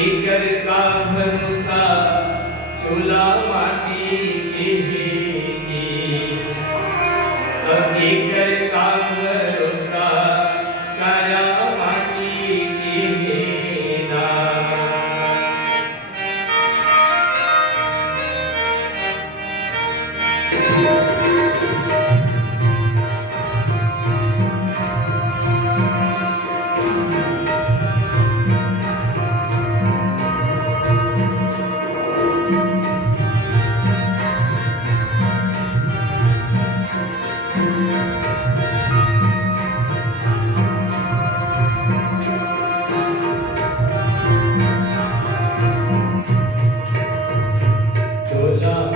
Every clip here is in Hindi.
एकर का भरोसा चूल्हा माटी के जी। एकर का भरोसा काया माटी के ना। Chula,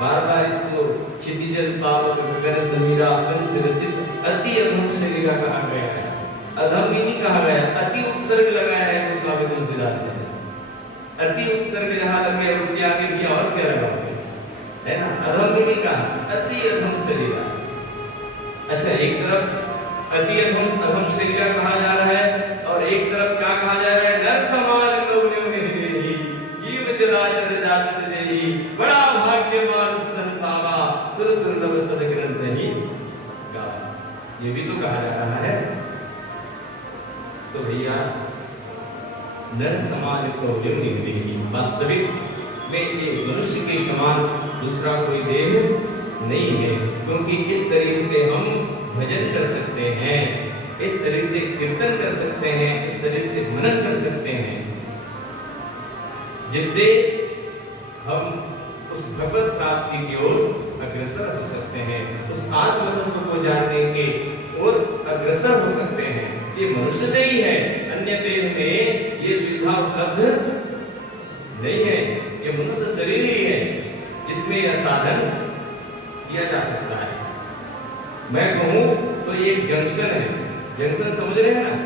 बार बार इसको क्षितिजल पावक गगन समीरा पंच रचित अति अधम शरीरा कहा गया है। अधम भी नहीं कहा गया, अति उपसर्ग लगाया है गोस्वामी तुलसीदास जी ने। अति उपसर्ग जहां लग गया उसके आगे भी और क्या लगाओगे, है ना। अधम भी नहीं कहा, अति अधम शरीरा। अच्छा, एक तरफ अति अधम शरीरा कहा जा रहा है और एक तरफ क्या कहा जा रहा है, नर समान कौन्यो में ही जीव चराचर जात देहि बड़ा भाग्यवान सदन पावा सुर दुर्लभ सद ग्रंथ ही गावा। ये भी तो कहा जा रहा है। तो भैया नर समान कौन्यो में ही, वास्तविक में ये मनुष्य के समान दूसरा कोई देह नहीं है, क्योंकि इस शरीर से हम भजन कर सकते हैं, इस शरीर से कीर्तन कर सकते हैं, इस शरीर से मनन कर सकते हैं, जिससे हम उस भगवत प्राप्ति की ओर अग्रसर हो सकते हैं, उस आत्म तत्व को जानने के ओर अग्रसर हो सकते हैं। ये मनुष्य देह ही है, अन्य देह में ये सुविधा उपलब्ध नहीं है। ये मनुष्य शरीर ही है जिसमें यह साधन किया जा सकता है। मैं कहूं तो ये एक जंक्शन है, जंक्शन समझ रहे हैं ना,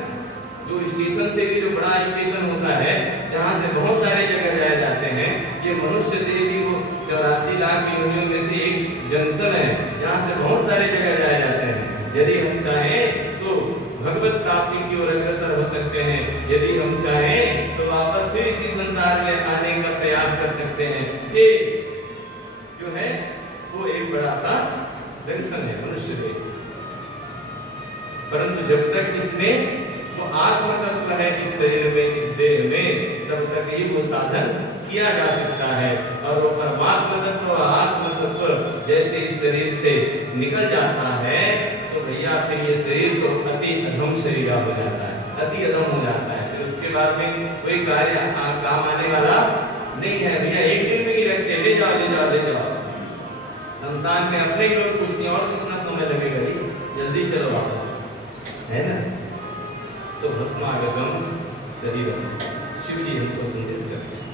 जो स्टेशन से भी जो बड़ा स्टेशन होता है जहां से बहुत सारे जगह जाए जाते हैं, ये मनुष्य देह भी वो 84 लाख योनियों में से एक जंक्शन है जहां से बहुत सारे जगह जाए जाते हैं। यदि हम चाहें तो भगवत प्राप्ति की ओर अग्रसर हो सकते हैं, यदि हम चाहें तो वापस फिर इसी संसार में आने का प्रयास कर सकते हैं। ये जो है वो एक बड़ा सा जंक्शन है मनुष्य देह। परंतु जब तक इसमें वो आत्म तत्व है इस शरीर में, इस देह में, तब तक ही वो साधन किया जा सकता है। और वो परमात्मा तत्व, आत्म तत्व जैसे इस शरीर से निकल जाता है तो भैया फिर ये शरीर तो अति अधम शरीर हो जाता है, अति अधम हो जाता है। फिर उसके बाद में कोई कार्य काम आने वाला नहीं है। भैया एक दिन में ही रखते, ले जाओ ले जाओ ले जाओ। संसार में अपने ही लोग पूछते हैं और कितना समय लगेगा, जल्दी चलो वापस, है ना। तो भस्मागतम शरीरम, शिव जी हमको संदेश करते हैं।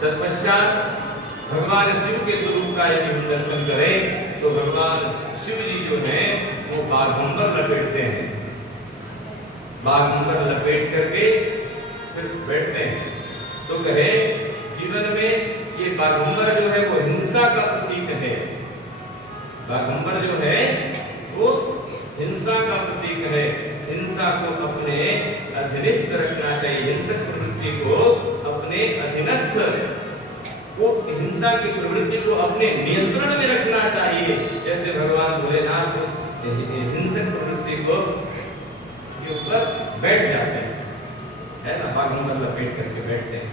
तत्पश्चात भगवान शिव के स्वरूप का यदि हम दर्शन करें तो भगवान शिव जी जो है वो बाघंबर लपेटते हैं, बाघंबर लपेट करके फिर बैठते हैं। तो कहे जीवन में ये बाघंबर जो है वो हिंसा का प्रतीक है। बाघंबर जो है वो हिंसा का प्रतीक है। हिंसा को अपने अधीनस्थ रखना चाहिए, हिंसक प्रवृत्ति को अपने अधीनस्थ, वो हिंसा की प्रवृत्ति को अपने नियंत्रण में रखना चाहिए। जैसे भगवान भोलेनाथ उस हिंसक प्रवृत्ति को के ऊपर बैठ जाते हैं, है ना, बाघंबर लपेट करके बैठते हैं।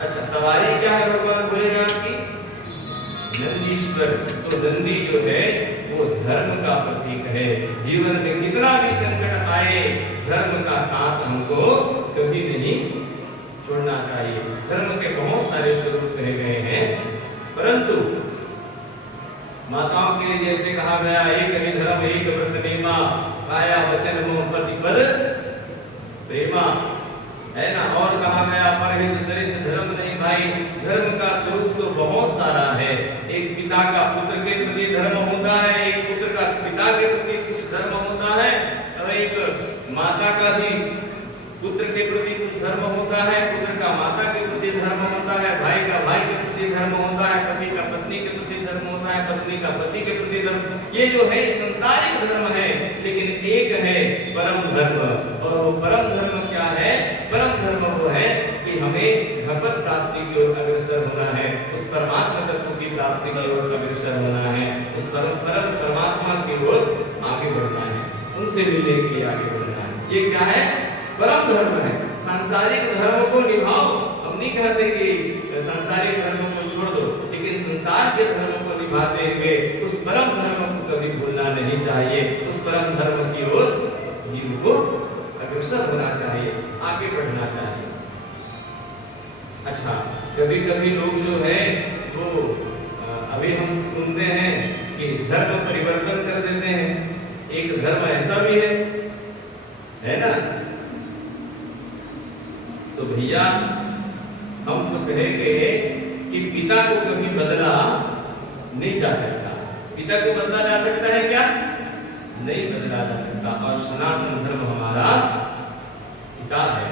अच्छा, सवारी क्या है भगवान भोलेनाथ की? नंदीश्वर। तो नंदी जो है वो धर्म का प्रतीक है। जीवन में कितना भी संकट आए, धर्म का साथ हमको कभी नहीं छोड़ना चाहिए। धर्म के बहुत सारे स्वरूप रह गए हैं, परंतु माताओं के लिए जैसे कहा गया, एक ही धर्म एक व्रत नेमा, काया वचन मोह पति पद प्रेमा, है ना। और कहा गया परहित सरिस धर्म नहीं भाई। धर्म का स्वरूप तो बहुत सारा है। एक पिता का पुत्र के प्रति धर्म होता है, एक पुत्र का पिता के प्रति कुछ धर्म होता है, और एक माता का भी पुत्र के प्रति कुछ धर्म होता है, पुत्र का माता के प्रति धर्म होता है, भाई का भाई के प्रति धर्म होता है, पति का पत्नी के प्रति धर्म होता है, पत्नी का पति के प्रति धर्म। ये जो है संसारिक धर्म है, लेकिन एक है परम धर्म। और वो परम धर्म क्या है? परम धर्म वो है कि हमें भगवत प्राप्ति की ओर अग्रसर होना है, उस परमात्मा तत्व की प्राप्ति की ओर अग्रसर होना है, उस परम परमात्मा की ओर आगे बढ़ना है, उनसे मिलने के लिए आगे बढ़ना है। ये क्या है? परम धर्म है। सांसारिक धर्म को निभाओ, हम नहीं कहते कि सांसारिक धर्म को छोड़ दो, लेकिन संसार के धर्म को निभाते हुए उस परम धर्म को कभी भूलना नहीं चाहिए। उस परम धर्म की ओर जीव को अग्रसर होना चाहिए, आगे बढ़ना चाहिए। अच्छा, कभी कभी लोग जो है वो अभी हम सुनते हैं कि धर्म परिवर्तन कर देते हैं। एक धर्म ऐसा भी है ना। तो भैया हम तो कहेंगे कि पिता को कभी बदला नहीं जा सकता। पिता को बदला जा सकता है क्या? नहीं बदला जा सकता। और सनातन धर्म हमारा पिता है।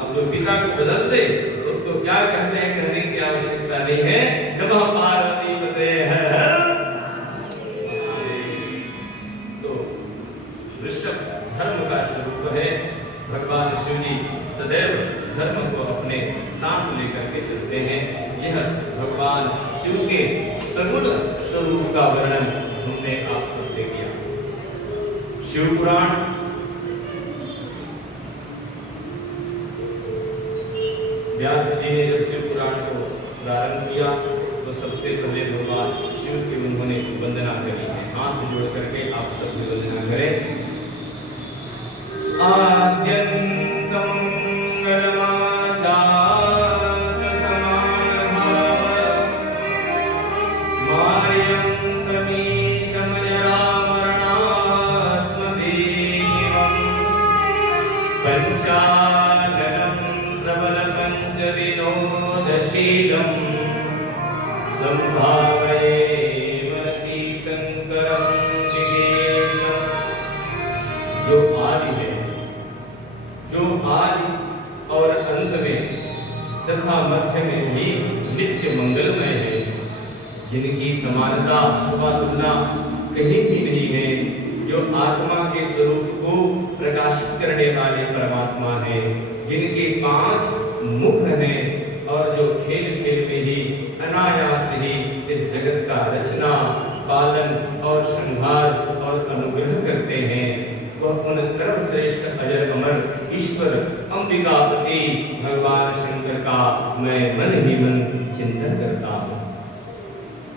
अब जो पिता को बदल दे तो उसको क्या कहते हैं, कहने की आवश्यकता नहीं है। नमः पार्वती पते हर हर। तो ऋषभ धर्म का स्वरूप है। भगवान शिव जी सदैव धर्म को अपने साथ लेकर के चलते हैं। यह भगवान शिव के सगुण स्वरूप का वर्णन हमने आप सबसे किया। शिव पुराण व्यास जी ने जब शिव पुराण को प्रारंभ किया तो सबसे पहले भगवान शिव की उन्होंने वंदना करी है। हाथ जोड़ करके आप सब वंदना करें। जो आदि है, जो आदि और अंत में तथा मध्य में भी नित्य मंगलमय है, जिनकी समानता अथवा तुलना कहीं भी नहीं है, जो आत्मा के स्वरूप को प्रकाशित करने वाले परमात्मा है, जिनके 5 मुख हैं और जो खेल खेल में ही अनायास ही इस जगत का रचना, पालन और संहार और अनुग्रह करते हैं, वह उन सर्वश्रेष्ठ अजर अमर ईश्वर अंबिकापति भगवान शंकर का मैं मन ही मन चिंतन करता हूँ।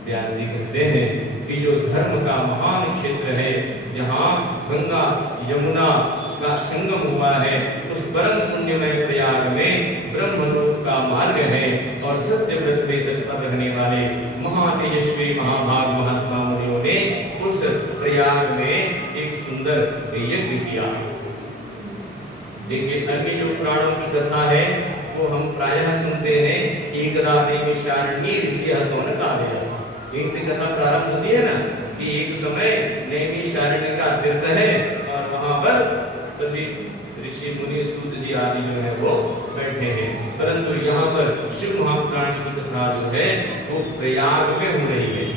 व्यास जी कहते हैं कि जो धर्म का महान क्षेत्र है, जहाँ गंगा यमुना का संगम हुआ है, उस परम पुण्यमय प्रयाग में ब्रह्मलोक का मार्ग है और सत्यव्रत में तत्पर रहने वाले महातेजस्वी महाभाग महात्मा मुनियों ने उस प्रयाग में एक सुंदर यज्ञ किया। देखिए, अन्य जो पुराणों की कथा है वो हम प्रायः सुनते हैं। एकदा नैमिषारण्ये ऋषिः शौनकादयः, इनसे कथा प्रारंभ होती है ना कि एक समय नैमिषारण्य का तीर्थ है और वहां पर सभी ऋषि मुनि सूत जी आदि जो है वो बैठे हैं। परंतु यहाँ पर शिव महापुराण की कथा जो है वो प्रयाग में हो रही है।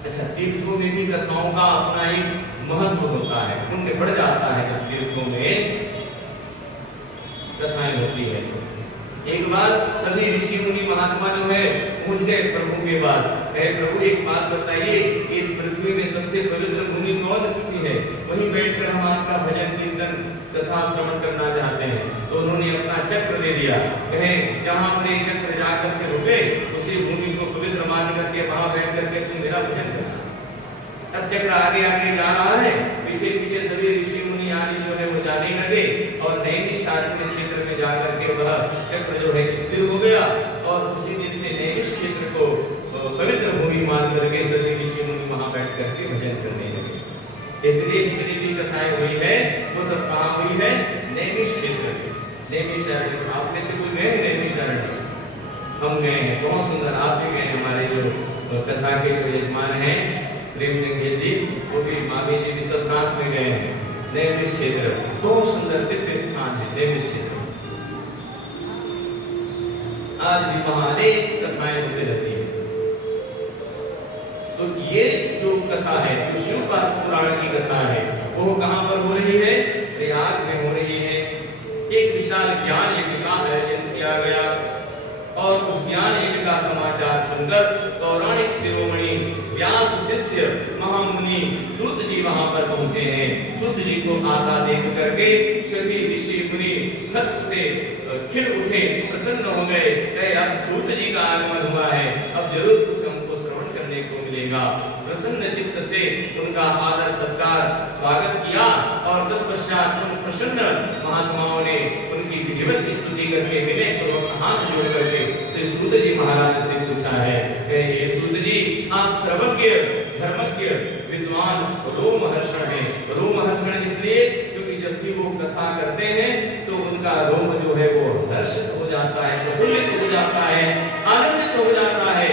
अच्छा, तीर्थों में भी कथाओं का अपना एक महत्व होता है, पुण्य बढ़ जाता है जब तीर्थों में कथाएं होती है। एक बार सभी ऋषि मुनि महात्मा जो है पहुंच गए प्रभु के पास। कहे, प्रभु एक बात बताइए कि इस पृथ्वी में सबसे पवित्र भूमि कौन सी है? वहीं बैठकर हम आपका भजन कीर्तन कथा श्रवण करना चाहते हैं। तो उन्होंने अपना चक्र दे दिया। कहे, जहां पर ये चक्र जाकर के रुके उसी भूमि को पवित्र मान करके वहां बैठ करके तुम मेरा भजन करना। अब चक्र आगे आगे जा रहा है, पीछे पीछे सभी ऋषि मुनि आदि जो है वो जाने लगे और नैमिषारण्य क्षेत्र में जाकर के वह चक्र जो है स्थिर हो गया और उसी दिन से नैमिष क्षेत्र को पवित्र भूमि मान करके सभी ऋषि मुनि वहां बैठ करके भजन करने लगे। इसलिए जितनी भी कथाएं हुई है वो सब कहाँ हुई है? नैमिष क्षेत्र में। नैमिषारण्य, आप में से कोई गए हैं नैमिषारण्य? हम गए हैं, बहुत सुंदर। आप भी गए, हमारे जो कथा के जो यजमान हैं प्रेम जी, वो भी मामी जी भी सब साथ में गए हैं। नैमिष क्षेत्र बहुत सुंदर दिव्य स्थान है नैमिष क्षेत्र। आज भी वहां अनेक कथाएं होती रहती है। तो ये जो कथा है, जो शिव पुराण की कथा है, वो कहां पर हो रही है? प्रयाग में हो रही है। एक विशाल ज्ञान यज्ञ का आयोजन किया गया और उस ज्ञान यज्ञ का समाचार सुनकर पौराणिक शिरोमणि व्यास शिष्य महामुनि सूत जी वहां पर पहुंचे हैं। सूत जी को आता देख करके सभी ऋषि मुनि हर्ष से खिल उठे, प्रसन्न हो गए। कहे, अब सूत जी का आगमन हुआ है, अब जरूर कुछ हमको श्रवण करने को मिलेगा। प्रसन्न चित्त से उनका आदर सत्कार स्वागत किया और तत्पश्चात उन प्रसन्न महात्माओं ने उनकी विधिवत स्तुति करके विनय पूर्वक हाथ जोड़ करके श्री सूत जी महाराज से पूछा है कि ये सूत जी, आप सर्वज्ञ धर्मज्ञ विद्वान रोमहर्षण हैं। रोमहर्षण इसलिए क्योंकि जब भी वो कथा करते हैं तो उनका रोम जो है वो हर्षित हो जाता है, प्रफुल्लित हो जाता है, आनंदित हो जाता है।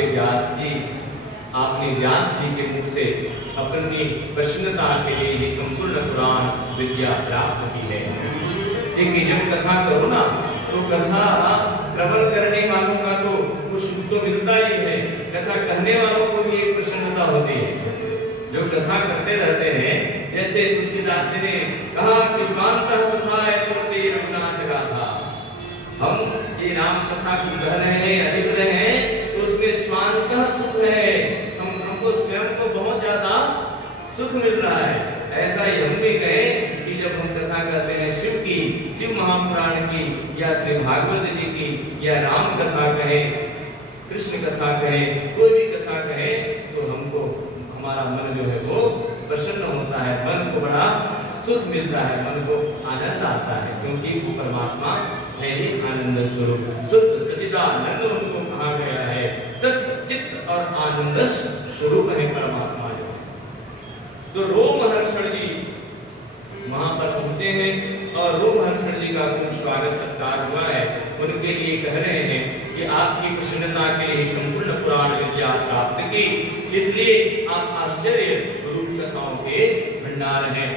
आपके व्यास जी, आपने व्यास जी के मुख से अपनी प्रसन्नता के लिए ये संपूर्ण पुराण विद्या प्राप्त की है। देखिए जब कथा करो ना तो कथा श्रवण करने वालों का तो वो सुख तो मिलता ही है, कथा कहने वालों को भी एक प्रसन्नता होती है। जो कथा करते रहते हैं, जैसे तुलसीदास जी ने कहा कि स्वांतः सुखाय तुलसी रघुनाथ गाथा, हम ये राम कथा को कह रहे हैं, अधिक रहे हैं, तो उसमें स्वांतः सुख है, हमको स्वयं को बहुत ज्यादा सुख मिल रहा है। ऐसा ही हम भी कहें कि जब हम कथा करते हैं शिव की, शिव महापुराण की, या श्री भागवत जी की, या राम कथा कहें, कृष्ण कथा कहें, कोई भी कथा कहें, तो हमको हमारा मन जो है वो प्रसन्न होता है, मन को बड़ा सुख मिलता है, मन को आनंद आता है, क्योंकि वो परमात्मा है ही आनंद स्वरूप, शुद्ध सच्चिदानंद उनको कहा गया है, सत्य चित्त और आनंद स्वरूप है परमात्मा। तो रोमहर्षण जी वहां पर पहुंचे हैं और रोमहर्षण जी का खूब स्वागत सत्कार हुआ है। उनके लिए कह रहे हैं कि आपकी प्रसन्नता के लिए संपूर्ण पुराण विद्या प्राप्त की, इसलिए आप आश्चर्य रूप कथाओं के भंडार हैं।